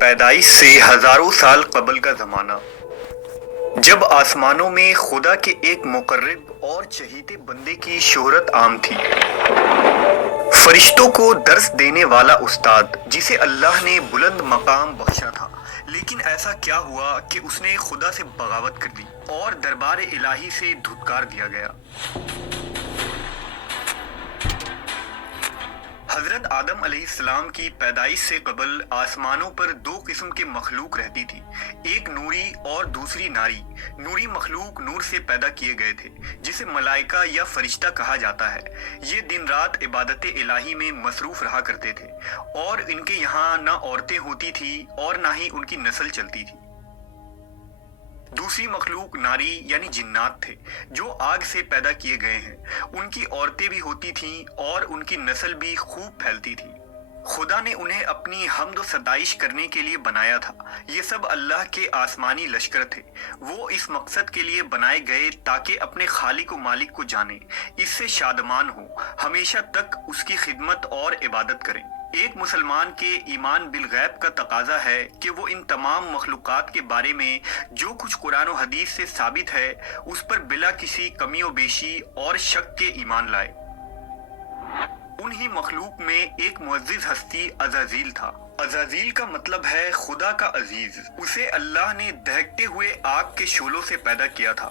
پیدائش سے ہزاروں سال قبل کا زمانہ، جب آسمانوں میں خدا کے ایک مقرب اور چہیتے بندے کی شہرت عام تھی، فرشتوں کو درس دینے والا استاد جسے اللہ نے بلند مقام بخشا تھا۔ لیکن ایسا کیا ہوا کہ اس نے خدا سے بغاوت کر دی اور دربار الہی سے دھتکار دیا گیا۔ حضرت آدم علیہ السلام کی پیدائش سے قبل آسمانوں پر دو قسم کے مخلوق رہتی تھی، ایک نوری اور دوسری ناری۔ نوری مخلوق نور سے پیدا کیے گئے تھے، جسے ملائکہ یا فرشتہ کہا جاتا ہے۔ یہ دن رات عبادت الہی میں مصروف رہا کرتے تھے، اور ان کے یہاں نہ عورتیں ہوتی تھی اور نہ ہی ان کی نسل چلتی تھی۔ دوسری مخلوق ناری یعنی جنات تھے، جو آگ سے پیدا کیے گئے ہیں۔ ان کی عورتیں بھی ہوتی تھیں اور ان کی نسل بھی خوب پھیلتی تھی۔ خدا نے انہیں اپنی حمد و ستائش کرنے کے لیے بنایا تھا۔ یہ سب اللہ کے آسمانی لشکر تھے۔ وہ اس مقصد کے لیے بنائے گئے تاکہ اپنے خالق و مالک کو جانیں، اس سے شادمان ہوں، ہمیشہ تک اس کی خدمت اور عبادت کریں۔ ایک مسلمان کے ایمان بالغیب کا تقاضا ہے کہ وہ ان تمام مخلوقات کے بارے میں جو کچھ قرآن و حدیث سے ثابت ہے، اس پر بلا کسی کمی و بیشی اور شک کے ایمان لائے۔ انہی مخلوق میں ایک معزز ہستی عزازیل تھا۔ عزازیل کا مطلب ہے خدا کا عزیز۔ اسے اللہ نے دہکتے ہوئے آگ کے شعلوں سے پیدا کیا تھا۔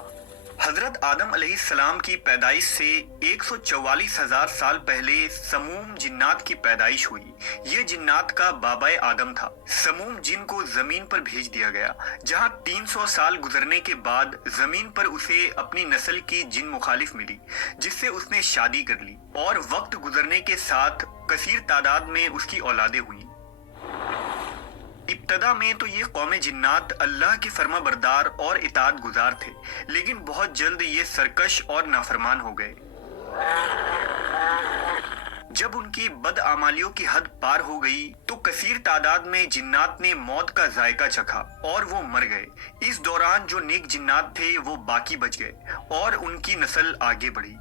حضرت آدم علیہ السلام کی پیدائش سے 144,000 سال پہلے سموم جنات کی پیدائش ہوئی۔ یہ جنات کا بابائے آدم تھا۔ سموم جن کو زمین پر بھیج دیا گیا، جہاں 300 سال گزرنے کے بعد زمین پر اسے اپنی نسل کی جن مخالف ملی، جس سے اس نے شادی کر لی، اور وقت گزرنے کے ساتھ کثیر تعداد میں اس کی اولادیں ہوئیں۔ ابتدا میں تو یہ قوم جنات اللہ کے فرما بردار اور اطاعت گزار تھے، لیکن بہت جلد یہ سرکش اور نافرمان ہو گئے۔ جب ان کی بدعمالیوں کی حد پار ہو گئی تو کثیر تعداد میں جنات نے موت کا ذائقہ چکھا اور وہ مر گئے۔ اس دوران جو نیک جنات تھے وہ باقی بچ گئے اور ان کی نسل آگے بڑھی۔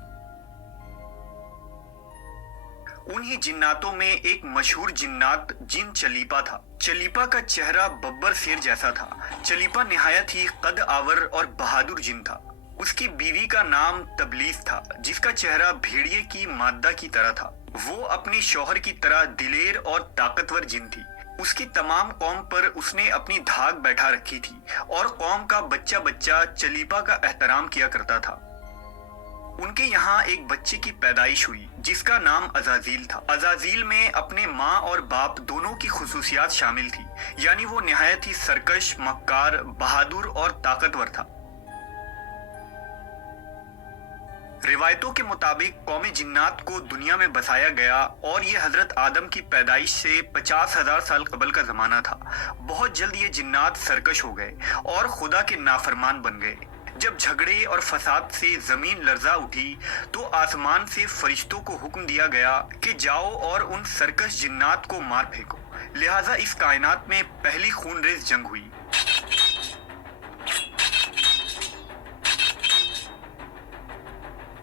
انہی جناتوں میں ایک مشہور جنات جن چلیپا تھا۔ چلیپا کا چہرہ ببر شیر جیسا تھا۔ چلیپا نہایت ہی قد آور اور بہادر جن تھا۔ اس کی بیوی کا نام تبلیس تھا، جس کا چہرہ بھیڑیے کی مادہ کی طرح تھا۔ وہ اپنی شوہر کی طرح دلیر اور طاقتور جن تھی۔ اس کی تمام قوم پر اس نے اپنی دھاک بیٹھا رکھی تھی، اور قوم کا بچہ بچہ چلیپا کا احترام کیا کرتا تھا۔ ان کے یہاں ایک بچے کی پیدائش ہوئی جس کا نام عزازیل تھا۔ عزازیل میں اپنے ماں اور باپ دونوں کی خصوصیات شامل تھی، یعنی وہ نہایت ہی سرکش، مکار، بہادر اور طاقتور تھا۔ روایتوں کے مطابق قوم جنات کو دنیا میں بسایا گیا، اور یہ حضرت آدم کی پیدائش سے 50,000 سال قبل کا زمانہ تھا۔ بہت جلد یہ جنات سرکش ہو گئے اور خدا کے نافرمان بن گئے۔ جب جھگڑے اور فساد سے زمین لرزا اٹھی تو آسمان سے فرشتوں کو حکم دیا گیا کہ جاؤ اور ان سرکش جنات کو مار پھینکو۔ لہٰذا اس کائنات میں پہلی خون ریز جنگ ہوئی،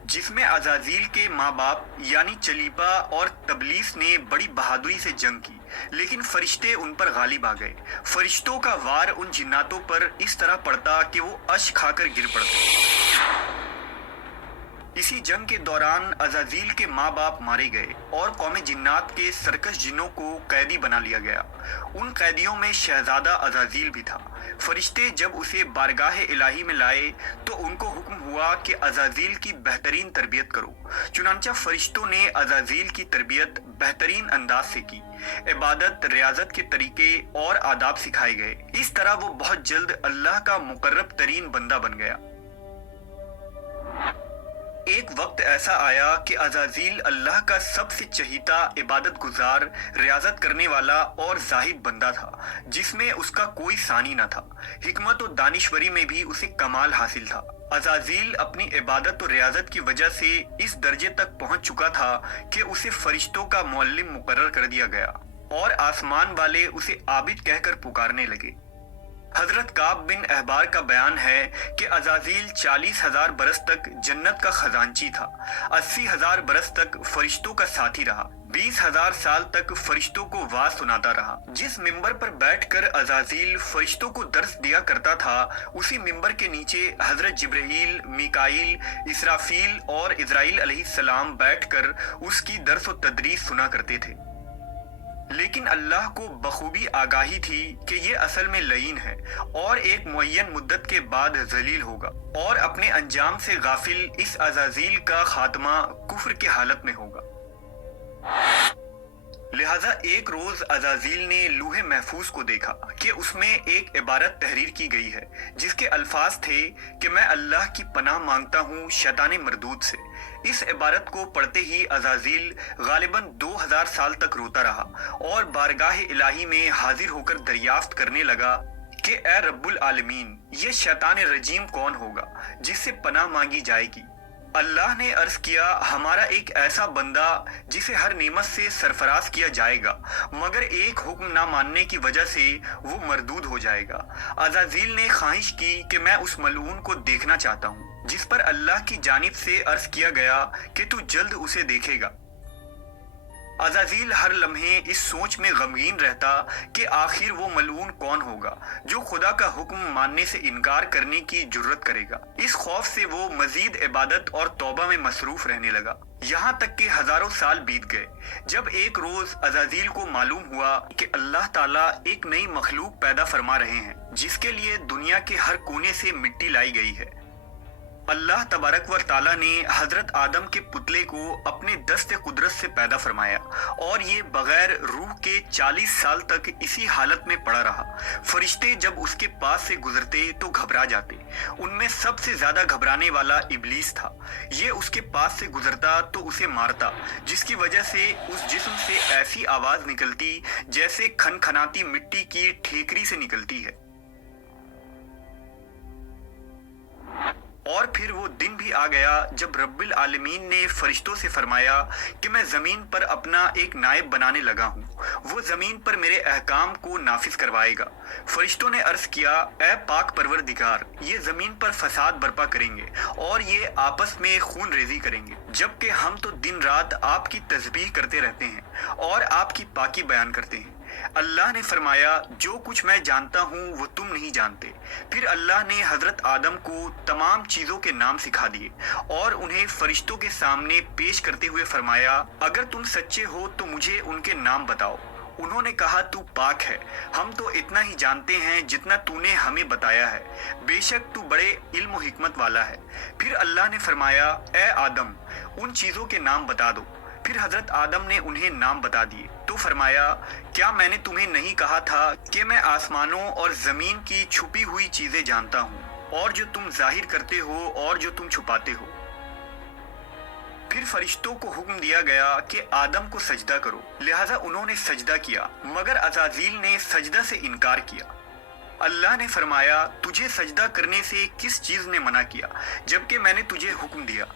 جس میں عزازیل کے ماں باپ یعنی چلیپا اور تبلیس نے بڑی بہادری سے جنگ کی، لیکن فرشتے ان پر غالب آ گئے۔ فرشتوں کا وار ان جناتوں پر اس طرح پڑتا کہ وہ اشک کھا کر گر پڑتے۔ اسی جنگ کے دوران عزازیل کے ماں باپ مارے گئے اور قوم جنات کے سرکش جنوں کو قیدی بنا لیا گیا۔ ان قیدیوں میں شہزادہ عزازیل بھی تھا۔ فرشتے جب اسے بارگاہ الہی میں لائے تو ان کو حکم ہوا کہ عزازیل کی بہترین تربیت کرو۔ چنانچہ فرشتوں نے عزازیل کی تربیت بہترین انداز سے کی۔ عبادت، ریاضت کے طریقے اور آداب سکھائے گئے۔ اس طرح وہ بہت جلد اللہ کا مقرب ترین بندہ بن گیا۔ ایک وقت ایسا آیا کہ عزازیل اللہ کا سب سے چہیتا، عبادت گزار، ریاضت کرنے والا اور زاہد بندہ تھا، جس میں اس کا کوئی ثانی نہ تھا۔ حکمت و دانشوری میں بھی اسے کمال حاصل تھا۔ عزازیل اپنی عبادت و ریاضت کی وجہ سے اس درجے تک پہنچ چکا تھا کہ اسے فرشتوں کا معلم مقرر کر دیا گیا، اور آسمان والے اسے عابد کہہ کر پکارنے لگے۔ حضرت کعب بن احبار کا بیان ہے کہ عزازیل 40,000 برس تک جنت کا خزانچی تھا، 80,000 برس تک فرشتوں کا ساتھی رہا۔ 20,000 साल तक फरिश्तों को वाज सुनाता रहा। जिस मिंबर पर बैठकर अज़ाज़ील फरिश्तों को दर्स दिया करता था, उसी मिंबर के नीचे हजरत जिब्रील, मीकाईल, इसराफील और इज़राइल अलैहिस्सलाम बैठकर उसकी दर्स व तदरीस सुना करते थे। लेकिन अल्लाह को बखूबी आगाही थी कि ये असल में लईन है और एक मुअय्यन मुद्दत के बाद जलील होगा और अपने अंजाम से गाफिल इस अज़ाज़ील का खात्मा कुफ्र की हालत में होगा। लिहाजा एक रोज अज़ाज़ील ने लूहे महफूज को देखा कि उसमें एक इबारत तहरीर की गई है जिसके अल्फाज थे कि मैं अल्लाह की पनाह मांगता हूँ शैतान मरदूद से। इस इबारत को पढ़ते ही अज़ाज़ील गालिबन 2000 साल तक रोता रहा और बारगाह इलाही में हाजिर होकर दरियाफ्त करने लगा कि ए रब्बुल आलमीन, ये शैतान रजीम कौन होगा जिससे पनाह मांगी जाएगी। अल्लाह ने अर्ज किया, हमारा एक ऐसा बंदा जिसे हर नेमत से सरफराज किया जाएगा मगर एक हुक्म ना मानने की वजह से वो मरदूद हो जाएगा। अज़ाज़ील ने ख्वाहिश की कि मैं उस मलऊन को देखना चाहता हूँ, जिस पर अल्लाह की जानिब से अर्ज किया गया कि तू जल्द उसे देखेगा। अज़ाज़ील हर लम्हे इस सोच में गमगीन रहता कि आखिर वो मलऊन कौन होगा जो खुदा का हुक्म मानने से इनकार करने की जुर्रत करेगा। इस खौफ से वो मजीद इबादत और तौबा में मसरूफ रहने लगा, यहाँ तक कि हजारों साल बीत गए जब एक रोज अज़ाज़ील को मालूम हुआ कि अल्लाह ताला एक नई मखलूक पैदा फरमा रहे हैं जिसके लिए दुनिया के हर कोने से मिट्टी लाई गई है। अल्लाह तबारक व ताला ने हजरत आदम के पुतले को अपने दस्ते कुदरत से पैदा फरमाया और ये बगैर रूह के 40 साल तक इसी हालत में पड़ा रहा। फरिश्ते जब उसके पास से गुजरते तो घबरा जाते। उनमें सबसे ज्यादा घबराने वाला इब्लीस था। ये उसके पास से गुजरता तो उसे मारता, जिसकी वजह से उस जिस्म से ऐसी आवाज निकलती जैसे खनखनाती मिट्टी की ठेकरी से निकलती है। और फिर वो दिन भी आ गया जब रब्बिल आलमीन ने फरिश्तों से फरमाया कि मैं जमीन पर अपना एक नायब बनाने लगा हूँ, वो जमीन पर मेरे अहकाम को नाफिज करवाएगा। फरिश्तों ने अर्ज किया, ए पाक परवरदिगार, ये जमीन पर फसाद बर्पा करेंगे और ये आपस में खून रेजी करेंगे, जबकि हम तो दिन रात आपकी तस्बीह करते रहते हैं और आपकी पाकी बयान करते हैं। अल्लाह ने फरमाया, जो कुछ मैं जानता हूँ वो तुम नहीं जानते। फिर अल्लाह ने हजरत आदम को तमाम चीजों के नाम सिखा दिए और उन्हें फरिश्तों के सामने पेश करते हुए फरमाया, अगर तुम सच्चे हो तो मुझे उनके नाम बताओ। उन्होंने कहा, तू पाक है, हम तो इतना ही जानते हैं जितना तूने हमें बताया है, बेशक तू बड़े इल्म व हिकमत वाला है। फिर अल्लाह ने फरमाया, ए आदम, उन चीजों के नाम बता दो। फिर हजरत आदम ने उन्हें नाम बता दिए तो फरमाया, क्या मैंने तुम्हें नहीं कहा था कि मैं आसमानों और जमीन की छुपी हुई चीजें जानता हूँ, और जो तुम जाहिर करते हो और जो तुम छुपाते हो। फिर फरिश्तों को हुक्म दिया गया कि आदम को सजदा करो, लिहाजा उन्होंने सजदा किया, मगर अज़ाज़ील ने सजदा से इनकार किया। अल्लाह ने फरमाया, तुझे सजदा करने से किस चीज ने मना किया जबकि मैंने तुझे हुक्म दिया।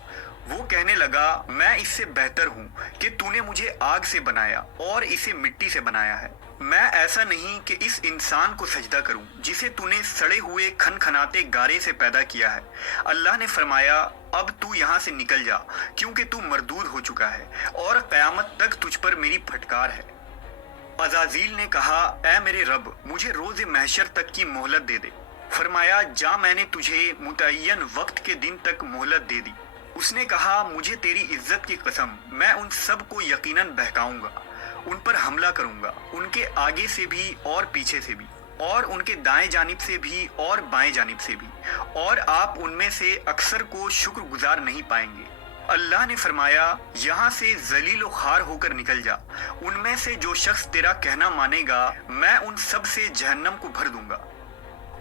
वो कहने लगा, मैं इससे बेहतर हूँ कि तूने मुझे आग से बनाया और इसे मिट्टी से बनाया है। मैं ऐसा नहीं कि इस इंसान को सजदा करूं जिसे तूने सड़े हुए खनखनाते गारे से पैदा किया है। अल्लाह ने फरमाया, अब तू यहाँ से निकल जा, क्योंकि तू मरदूद हो चुका है और क़यामत तक तुझ पर मेरी फटकार है। अज़ाज़ील ने कहा, ऐ मेरे रब, मुझे रोज़े महशर तक की मोहलत दे दे। फरमाया, जा, मैंने तुझे मुतय्यन वक्त के दिन तक मोहलत दे दी। उसने कहा, मुझे तेरी इज्जत की कसम, मैं उन सब को यकीनन बहकाऊंगा, उन पर हमला करूंगा, उनके आगे से भी और पीछे से भी, और उनके दाएं जानिब से भी और बाएं जानिब से भी, और आप उनमें से अक्सर को शुक्रगुजार नहीं पाएंगे। अल्लाह ने फरमाया, यहाँ से जलील व खार होकर निकल जा। उनमें से जो शख्स तेरा कहना मानेगा, मैं उन सब से जहन्नम को भर दूंगा।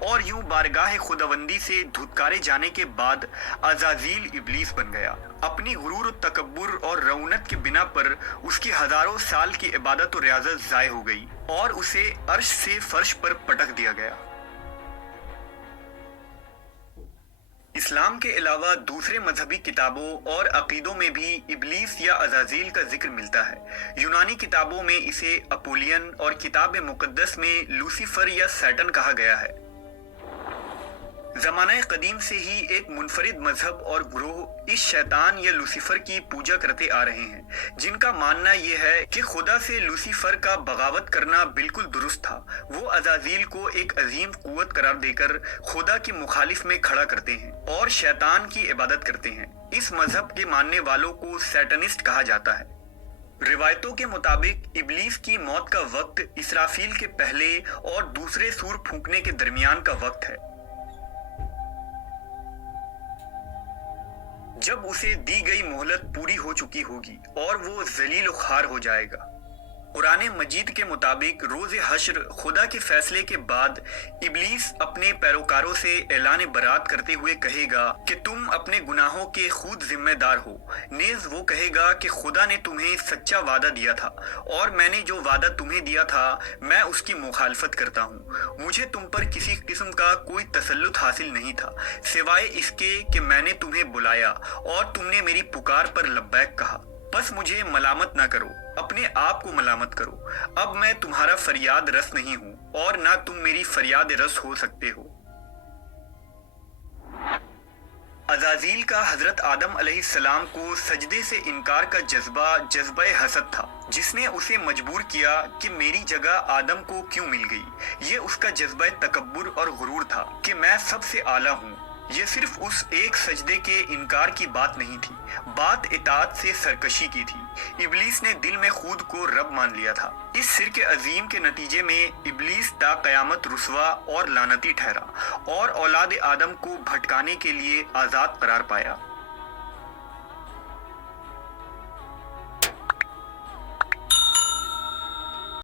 और यूं बारगाह खुदावंदी से धुतकारे जाने के बाद अज़ाज़ील इब्लीस बन गया। अपनी गुरूर, तकब्बुर और रौनक के बिना पर उसकी हजारों साल की इबादत और रियाजत ज़ाय हो गई और उसे अर्श से फर्श पर पटक दिया गया। इस्लाम के अलावा दूसरे मजहबी किताबों और अकीदों में भी इब्लीस या अज़ाज़ील का जिक्र मिलता है। यूनानी किताबों में इसे अपोलियन और किताब मुकद्दस में लूसीफर या सैटन कहा गया है। ज़माना कदीम से ही एक मुनफरिद मजहब और ग्रोह इस शैतान या लूसीफर की पूजा करते आ रहे हैं, जिनका मानना यह है कि खुदा से लूसीफर का बगावत करना बिल्कुल दुरुस्त था। वो अज़ाज़ील को एक अजीम कुव्वत करार देकर खुदा के मुखालिफ में खड़ा करते हैं और शैतान की इबादत करते हैं। इस मजहब के मानने वालों को सैटनिस्ट कहा जाता है। रिवायतों के मुताबिक इब्लीस की मौत का वक्त इसराफील के पहले और दूसरे सूर फूंकने के दरमियान का वक्त है, जब उसे दी गई मोहलत पूरी हो चुकी होगी और वो जलील खार हो जाएगा। कुरान मजीद के मुताबिक रोज़ हश्र खुदा के फैसले के बाद इब्लीस अपने पैरोकारों से ऐलान बरात करते हुए कहेगा कि तुम अपने गुनाहों के खुद जिम्मेदार हो। नेज़ वो कहेगा कि खुदा ने तुम्हें सच्चा वादा दिया था और मैंने जो वादा तुम्हें दिया था मैं उसकी मुखालफत करता हूँ। मुझे तुम पर किसी किस्म का कोई तसल्लुत हासिल नहीं था सिवाय इसके कि मैंने तुम्हें बुलाया और तुमने मेरी पुकार पर लब्बैक कहा। बस मुझे मलामत ना करो, अपने आप को मलामत करो। अब मैं तुम्हारा फरियाद रस नहीं हूं और ना तुम मेरी फरियाद रस हो सकते हो। अज़ाज़ील का हजरत आदम अलैहिस्सलाम को सजदे से इनकार का जज्बा हसद था, जिसने उसे मजबूर किया कि मेरी जगह आदम को क्यों मिल गई। ये उसका जज्बा तकब्बुर और गुरूर था कि मैं सबसे आला हूँ। ये सिर्फ उस एक सजदे के इनकार की बात नहीं थी, बात इताअत से सरकशी की थी। इब्लीस ने दिल में खुद को रब मान लिया था। इस शिर्क अजीम के नतीजे में इब्लीस ता क़यामत रुस्वा और लानती ठहरा और औलाद आदम को भटकाने के लिए आज़ाद करार पाया।